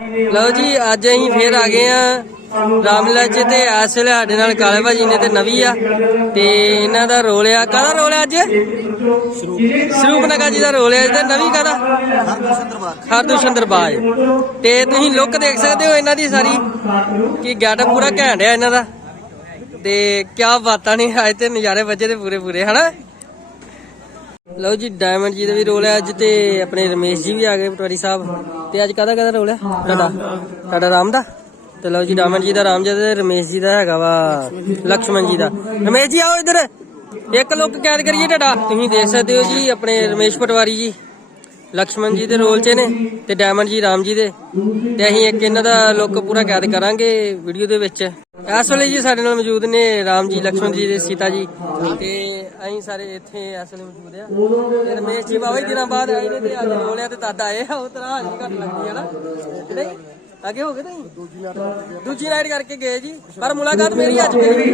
लो जी अज अं फिर आ गए हैं रामलीला च ते इस वेले साडे नाल काले भाजी ने ते नवी आ ते इन्हां दा रोल आ काहदा रोल है अज सरੂਪਨਗਾ जी दा रोल है ते नवी काहदा हरदुशन दरबार ते तुसीं लुक देख सकदे हो इन्हां दी सारी कि गैटअप पूरा घैंट है इन्हां दा ते क्या बातां ने अज ते नज़ारे बजे ते पूरे पूरे है ना। लो जी डायमंड जी का भी रोल है अज ते अपने रमेश जी भी आ गए पटवारी साहब ते अज काहदा रोल है तुहाडा राम दा ते लो जी डायमंड जी का राम जी ते रमेश जी का हैगा वा लक्ष्मण जी का। रमेश जी आओ इधर एक लुक कैद करिए तुहाडा तुसीं देख सकते हो जी अपने रमेश पटवारी जी लक्ष्मण जी के रोल च ने ते डायमंड जी राम जी दे ते असीं एक इन्हां दा लुक पूरा कैद करांगे वीडियो दे विच। इस वेले जी साडे नाल मौजूद ने राम जी लक्ष्मण जी ते सीता जी ते असीं सारे इत्थे इस वेले मौजूद आ ते रमेश जी बाबा दिनों बाद आए ने ते अज रोल ते तद आए आ उस तरह हाजरी घट लगदी है ना नहीं आगे हो गए तुसीं दूजी नाइट करके गए जी पर मुलाकात मेरी अज मेरी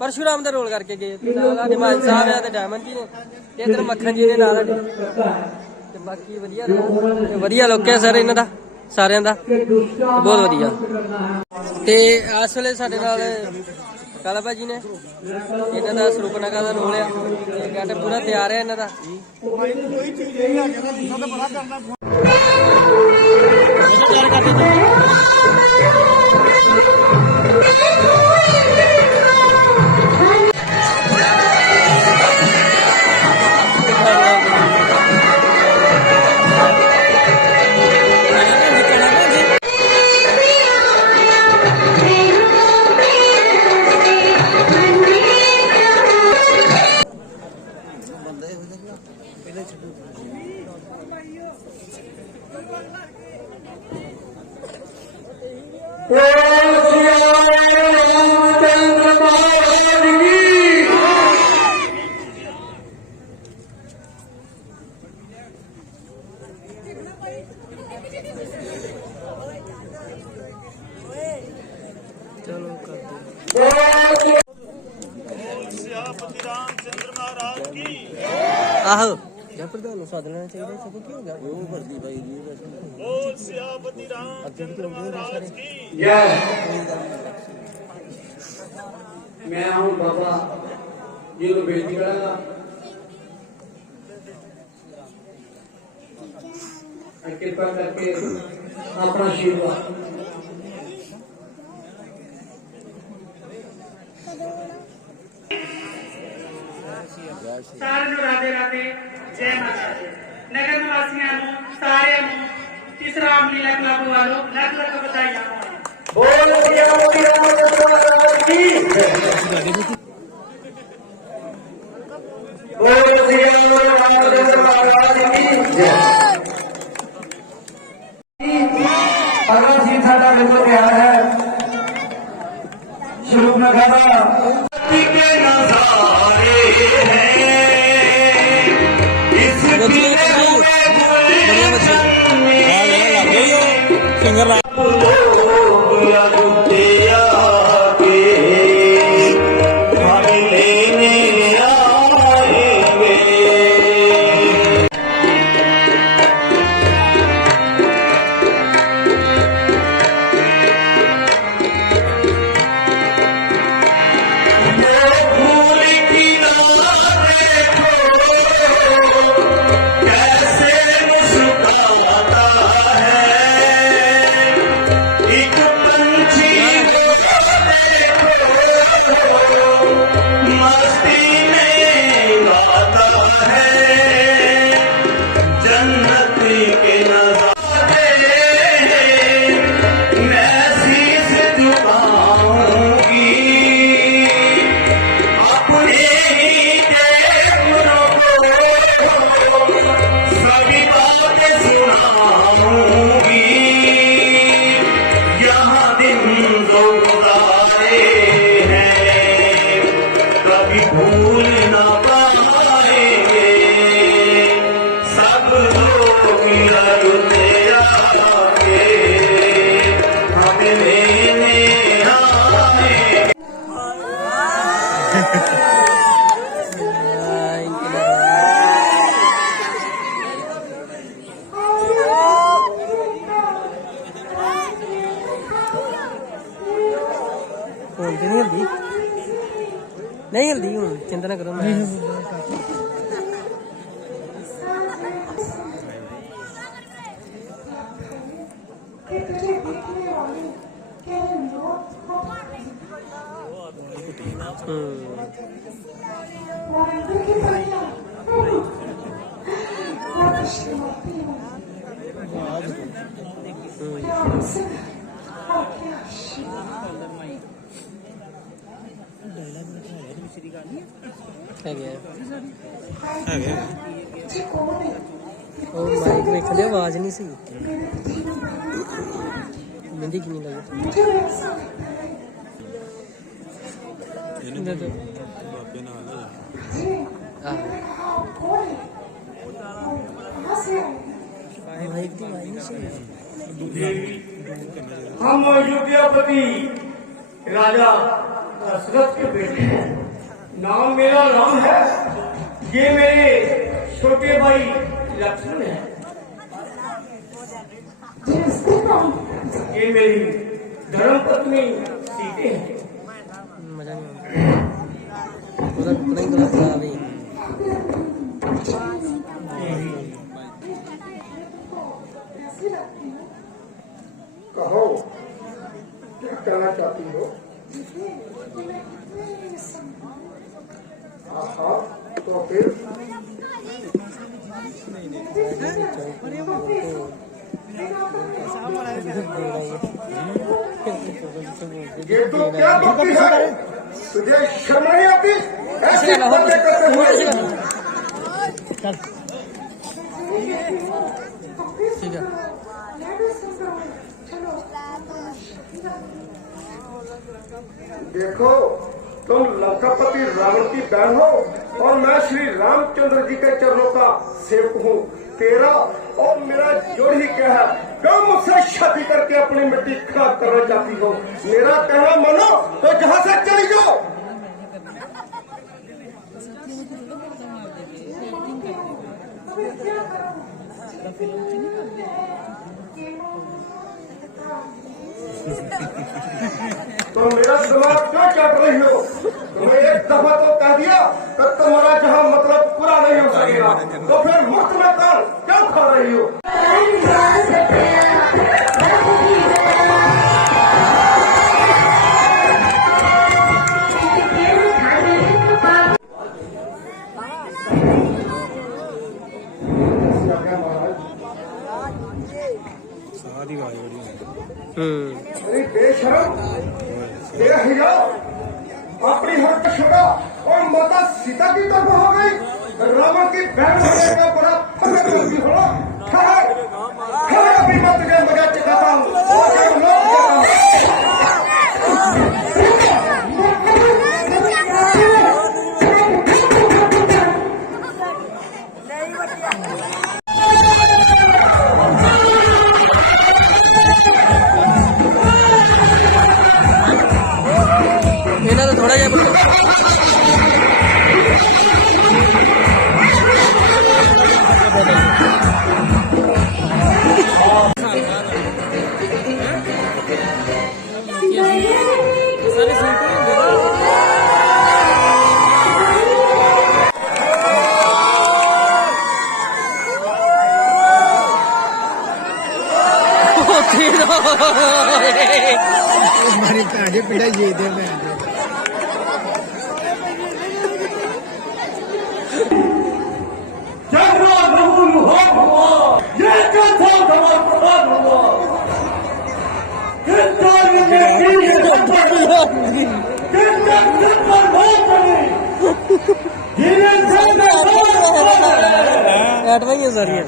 परशुराम का रोल करके गए मान साहब है डायमंड जी ने इधर मक्खन जी ने नाल बाकी वधिया लुक है सर इन्हां दा सारियां दा बहुत वधिया। ते इस वेले साडे नाल काला भाजी ने इन्हां दा सरੂਪਨਗਾ दा रोल है गैट पूरा तैयार है इन्हां दा। आहो प्रधान साध लेना चाहिए सब क्यों गया वो भरती भाई जी बोल सियापति रामचंद्र महाराज की जय। मैं हूं बाबा जी को बेनती करांगा कृपा करके अपना आशीर्वाद सारे राधे राधे जय माता दी। नगर निवासियों सारे इस रामलीला क्लब वालों लख लख बधाइयां बोल सियापति रामचंद्र महाराज की बोल सियापति रामचंद्र महाराज की जय। अगला सीन साडा बिल्कुल तैयार है सरੂਪਨਗਾ ਦਾ के नजारे हैं फोन से नहीं हिलदी नहीं हिलदी हूँ चिंता ना करो मैं माइक वेख लिया आवाज नहीं सी मेहंदी की नहीं लगी हम अयोध्यापति राजा दशरथ के बेटे हैं। नाम मेरा राम है। ये मेरे छोटे भाई लक्ष्मण है। ये मेरी धर्म पत्नी सीते हैं। मजा नहीं खराब है कहो क्या कहना चाहती हो? हाँ तो फिर ये तो क्या बात है? तुझे शर्म नहीं आती? ऐसी बातें करते हुए ठीक है देखो तुम लंकापति रावण की बहन हो और मैं श्री रामचंद्र जी के चरणों का सेवक हूँ। तेरा और मेरा जोड़ ही क्या है? क्यों मुझसे शादी करके अपनी मिट्टी खराब करना चाहती हो? मेरा कहना मानो तो जहाँ से चली जाओ। तो मेरा दिमाग क्यों काट रही हो? तुम्हें एक दफा तो कह दिया कि तुम्हारा जहाँ मतलब पूरा नहीं हो सकेगा, तो फिर मुफ्त में काम क्यों खा रही हो? अरे बेशरम, बेहिया, अपनी हट छोड़ा और माता सीता की तरफ हो गई। रावण की बहन होने का बड़ा फर्क भी हो। अभी मत गए मजा चुकाता हूँ। थोड़ा जा हमारी आगे पिटा ये दे मैं सारी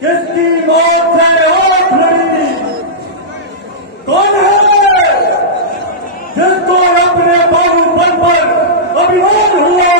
किसकी मौत से आँख लड़ी? कौन है जिसको अपने बाहुबल पर अभिमान हुआ?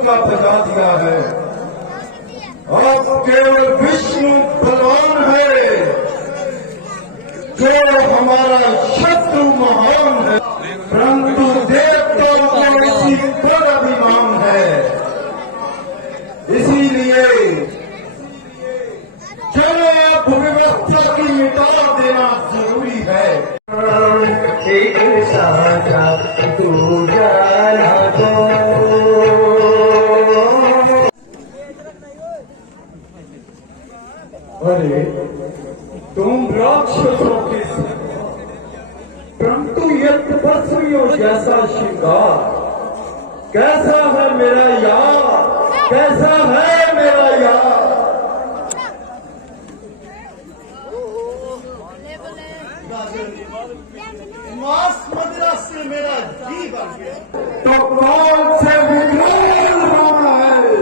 का बता दिया है। आप केवल विष्णु बलवान है, जो हमारा शत्रु महान है, परंतु देवताओं को इसी पर अभिमान है। इसीलिए चलो आप व्यवस्था की मिटा देना जरूरी है। एक साझा तू जाना तो अरे तुम राक्षसों के परंतु ये तपस्वियों जैसा श्रृंगार कैसा है मेरा यार, कैसा है मेरा यार। मांस मदिरा से मेरा जी बन गया। तो कौन से विकराल राम है,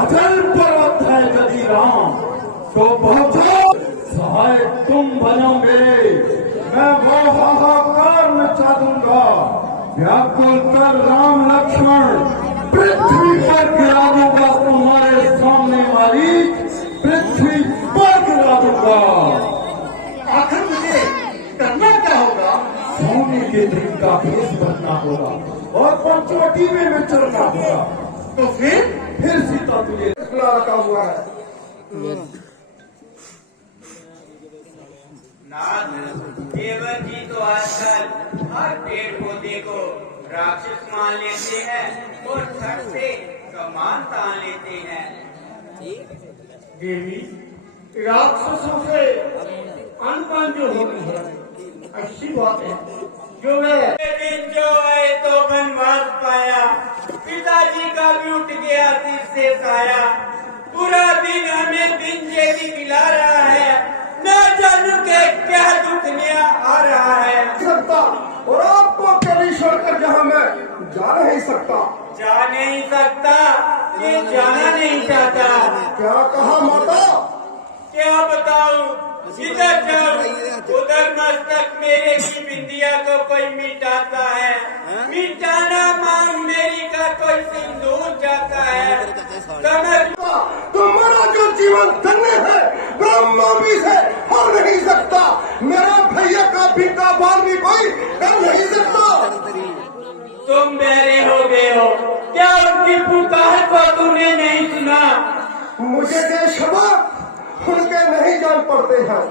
अचल पर्वत है यदि राम तो पहुंचो। सहाय तुम बनोगे, मैं वो हाहाकार मचा दूंगा। व्याकुल कर राम लक्ष्मण पृथ्वी पर गिरा दूंगा, तुम्हारे सामने मारीच पृथ्वी पर गिरा दूंगा। आखिर मुझे करना क्या होगा? सोने के दिन का भेष बनना होगा और पंचवटी में विचरना होगा। तो फिर सीता तुझे रखा हुआ है। देवर जी तो आजकल हर पेड़ पौधे को राक्षस मान लेते हैं और छठ से कमान तान लेते हैं। देवी, राक्षसों से अनबन जो हो रही है अच्छी बात है। जो मैं दिन जो आए तो बनवास पाया, पिताजी का भी उठ गया सिर से साया। पूरा दिन हमें दिन जेदी खिला रहा है, न जानू के क्या दुख नया आ रहा है। सकता और आपको अकेले छोड़कर जहाँ मैं जा नहीं सकता। जा नहीं सकता, ये जाना नहीं चाहता। क्या कहा माता? क्या बताऊं, इधर जाऊं उधर मस्तक मेरे की बिंदिया को कोई मिटाता है, मिटाना मांग मेरी का कोई सिंदूर जाता है। तुम्हारा जो जीवन धन्य है ब्रह्मा भी से हो नहीं सकता। मेरा भैया का बेटा बाल भी कोई कर नहीं सकता। तुम बहरे हो गए हो क्या? उनकी पुकार को तूने नहीं सुना? मुझे के क्षमा उनके नहीं जान पड़ते हैं।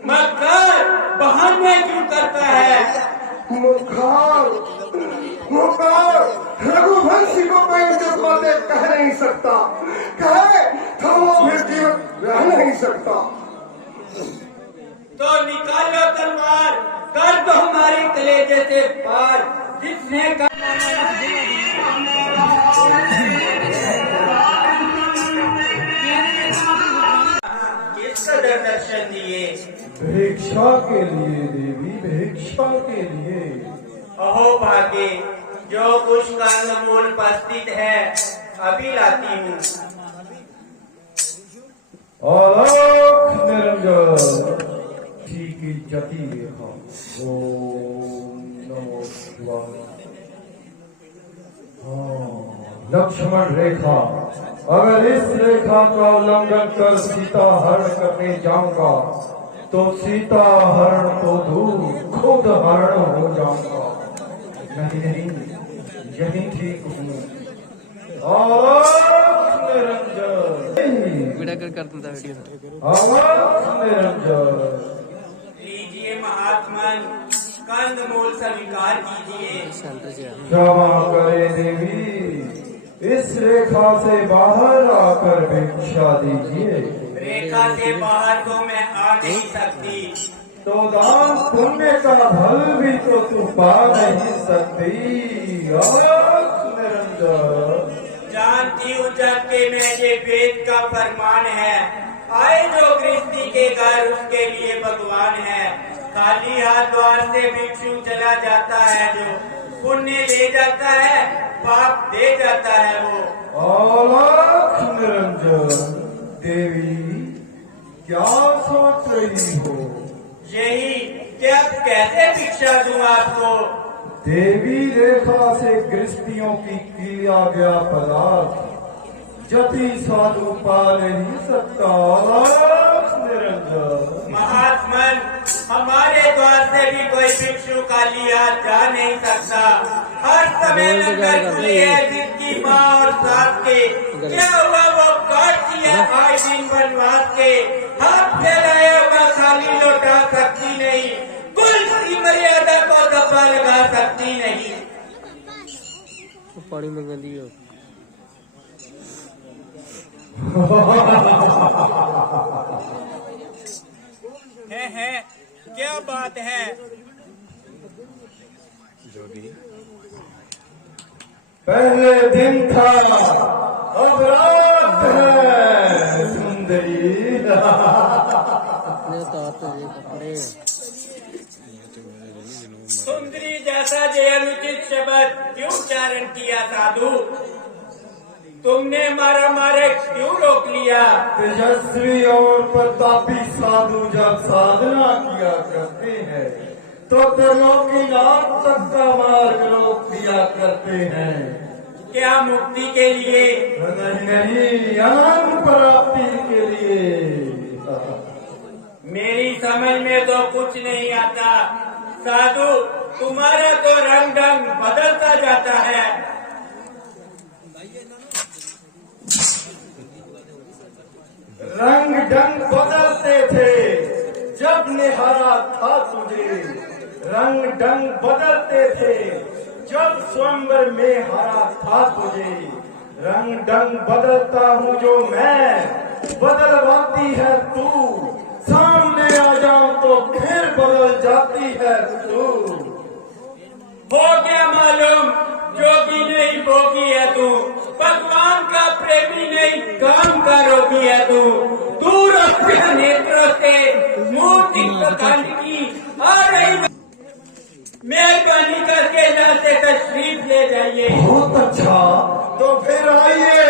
मगर बहाने क्यों करता है? मुखार मुखार रघुवंशी को कोई इज्जत बातें कह नहीं सकता। कहे तो वो फिर जीवन रह नहीं सकता। तो निकालो तलवार, कर दो हमारे कलेजे से पार। जिसने किस कदर दर्शन दिए? भिक्षा के लिए देवी, भिक्षा के लिए। अहो भागे, जो कुछ कंदमूल उपस्थित है अभी लाती हूँ। आलोक निरंजन ठीक जती रेखा। ओम नमो शिवाय। लक्ष्मण रेखा, अगर इस रेखा का उल्लंघन कर सीता हरण करने जाऊंगा तो सीता हरण तो दूर खुद हरण हो जाऊंगा। नहीं नहीं, यही ठीक हूँ। आलोक निरंजन वीडियो कर दूंगा वीडियो। आलोक निरंजन। लीजिए महात्मन, कंदमूल स्वीकार कीजिए। क्षमा करे देवी, इस रेखा से बाहर आकर भिक्षा दीजिए। रेखा से बाहर तो मैं आ नहीं सकती, तो दान पुण्य का फल भी तो तू पा नहीं सकती। निरंजन जानती हूँ जग के में ये वेद का फरमान है, आए जो गृहस्थी के घर उसके लिए भगवान है। खाली हाथ द्वार से भिक्षु चला जाता है, जो पुण्य ले जाता है पाप दे जाता है वो। अलख निरंजन देवी क्या सोच रही हो? यही कि अब कैसे भिक्षा दूं आपको। देवी रेखा से गृहस्थियों की किया गया पदार्थ जति साधु पा नहीं सकता। निरंजन महात्मन, हमारे द्वार से भी कोई भिक्षु खाली हाथ जा नहीं सकता। हर समय लंगर खुले है जिसकी माँ और सास के। क्या हुआ वो काट दिया आए दिन वनवास के। हाथ फैलाया हुआ खाली लौटा सकती नहीं, कुल की मर्यादा को दबा लगा सकती नहीं। पानी मंगा दिया। है क्या बात है? पहले दिन था अब रात है सुंदरी। सुंदरी जैसा जे अनुचित शब्द क्यों उच्चारण किया साधु? तुमने मारा मारे क्यों रोक लिया? तेजस्वी और प्रतापी साधु जब साधना किया करते हैं तो त्रिलोकीनाथ तक का मार्ग रोक दिया करते हैं। क्या मुक्ति के लिए? नहीं, ज्ञान प्राप्ति के लिए। मेरी समझ में तो कुछ नहीं आता साधु। तुम्हारा तो रंग ढंग बदलता जाता है। रंग ढंग बदलते थे जब निहारा था तुझे। रंग ढंग बदलते थे जब स्वयंवर में हरा था तुझे। रंग ढंग बदलता हूँ जो मैं, बदलवाती है तू। सामने आ जाऊं तो फिर बदल जाती है तू। हो गया मालूम, जोगी नहीं भोगी है तू। भगवान का प्रेमी नहीं काम का रोगी है तू। दूर अपने नेत्रों से मूर्ति प्रकांड की आ रही। मेहरबानी करके यहाँ से तशरीफ ले जाइए। बहुत अच्छा, तो फिर आइए।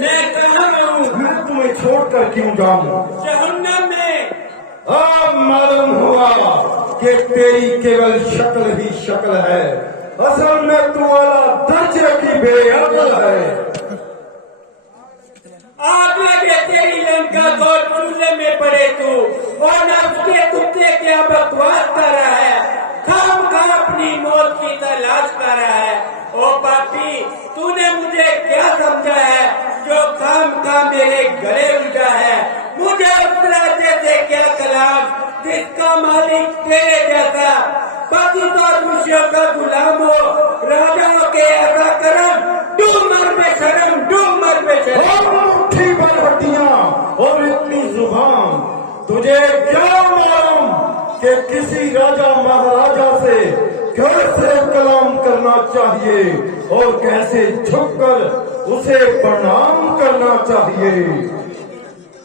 मैं कहाँ हूँ? मैं तुम्हें छोड़कर क्यों जाऊं? जहन्नम में। अब मालूम हुआ कि तेरी केवल शक्ल ही शक्ल है, असल में तू वाला दर्ज की बेअक्ल है। आग लगे तेरी लंका को चूल्हे में पड़े तू। और नफ्स के कुत्ते क्या बकवास कर रहा है, खाम खा अपनी मौत की तलाश कर रहा है। ओ पापी, तूने मुझे क्या समझा है जो खाम खा मेरे गले उलझा है? मुझे उस राज्य से क्या कलाम जिसका मालिक तेरे जैसा बाकी तो ऋषियों का गुलाम हो। राजाओं के ऐसा करम, डूब मर बेशरम, डूब मर बेशरम। मुट्ठी भर हड्डियां और इतनी जुबान, तुझे क्या मालूम कि किसी राजा महाराजा से कैसे कलाम करना चाहिए और कैसे झुककर उसे प्रणाम करना चाहिए।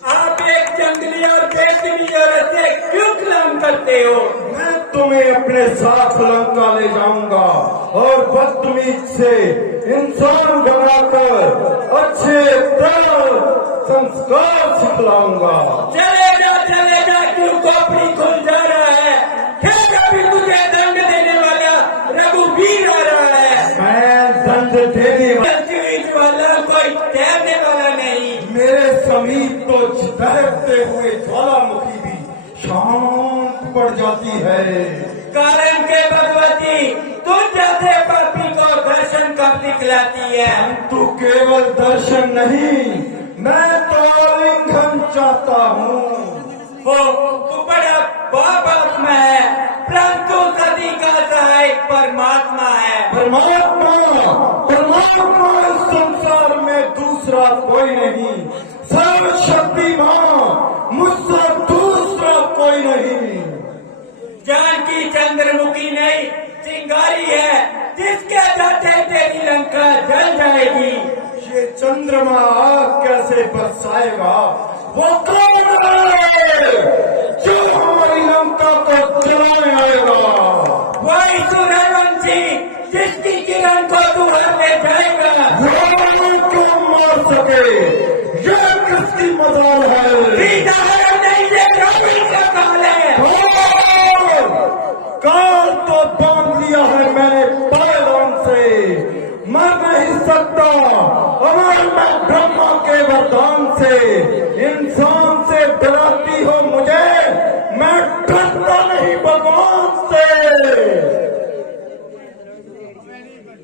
आप एक जंगली और बेचनी औरत से क्यों कलाम करते हो? मैं तुम्हें अपने साथ लंका ले जाऊंगा और बदतमीज से इंसान बनाकर अच्छे तरह संस्कार सिखलाऊंगा। चले जा, क्यों खोपड़ी खुल जा रहा है? फिर कभी तुझे दंड देने वाला रघुवीर आ रहा है। मैं दंड देने वाला कोई तैरने वाला नहीं। मेरे समीप तो दहकते हुए ज्वालामुखी भी शांत पड़ जाती है। कारण के भगवती तू जैसे पापी को दर्शन कब दिखलाती है? तू केवल दर्शन नहीं, मैं तो आलिंगन चाहता हूँ। वो तू बड़ा पापात्मा है, परंतु सदी का सहायक परमात्मा है। परमात्मा इस संसार में दूसरा कोई नहीं। सर्वशक्तिमान मुझसे दूसरा कोई नहीं। जानकी चंद्रमुखी नहीं चिंगारी है, जिसके जाते तेरी लंका जल जाएगी। ये चंद्रमा आग कैसे बरसाएगा? वो कौन है जो हमारी लंका को जलाने आएगा? वही सूर्यवंशी जिसकी किरण को तू ले जाएगा। वो क्यों मार सके? ये किसकी मजाल है? नहीं, ये रवि का काल है। काल तो बांध लिया है मैंने पायदान से, मर नहीं सकता अमर मैं ब्रह्मा के वरदान से। इंसान से डराती हो मुझे, मैं डरता नहीं भगवान से।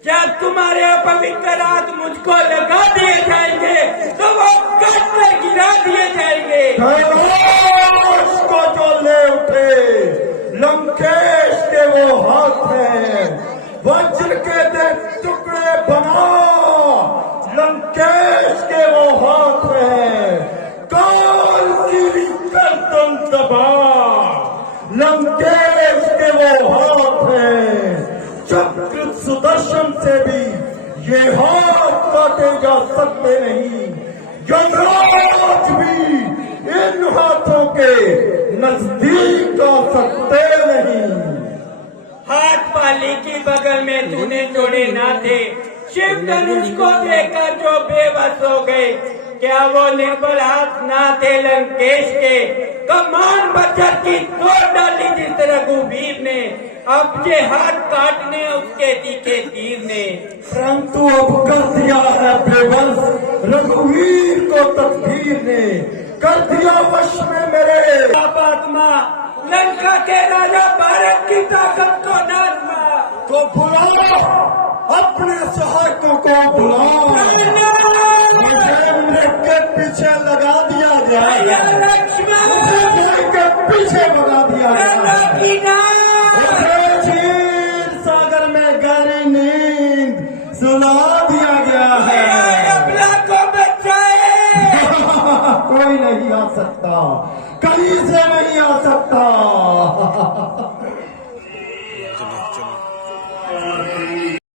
जब तुम्हारे अपवित्र हाथ मुझको लगा दिए जाएंगे तो वो कट कर गिरा दिए जाएंगे। कैलाश को जो ले उठे लंकेश के वो हाथ हैं, वज्र के दे टुकड़े बना लंकेश के वो हाथ हैं। काल की गर्दन दबा लंकेश के वो हाथ हैं। चक्र सुदर्शन से भी ये हाथ काटे जा सकते नहीं, यमराज भी इन हाथों के नजदीक आ सकते नहीं। हाथ पाली की बगल में तूने जोड़े ना थे, शिव धनुष को देखकर जो बेबस हो गए, क्या वो निर्बल हाथ ना थे लंकेश के? कमान बच्चर की तोड़ डाली जिस रघुवीर ने, अब ये हाथ काटने उसके तीखे तीर ने। परंतु अब कर दिया है बेबस रघुवीर को तकदीर ने, कर दिया वश में मेरे। आत्मा लंका के राजा भारत की ताकत को नाजमा। तो बुलाओ अपने सहायकों को बुलाओ, मुझे के पीछे लगा दिया जाए, लक्ष्मण के पीछे लगा दिया जाए। सागर में गहरी नींद सुला दिया गया है। अपना को बचाए। कोई नहीं आ सकता, कहीं से नहीं आ सकता।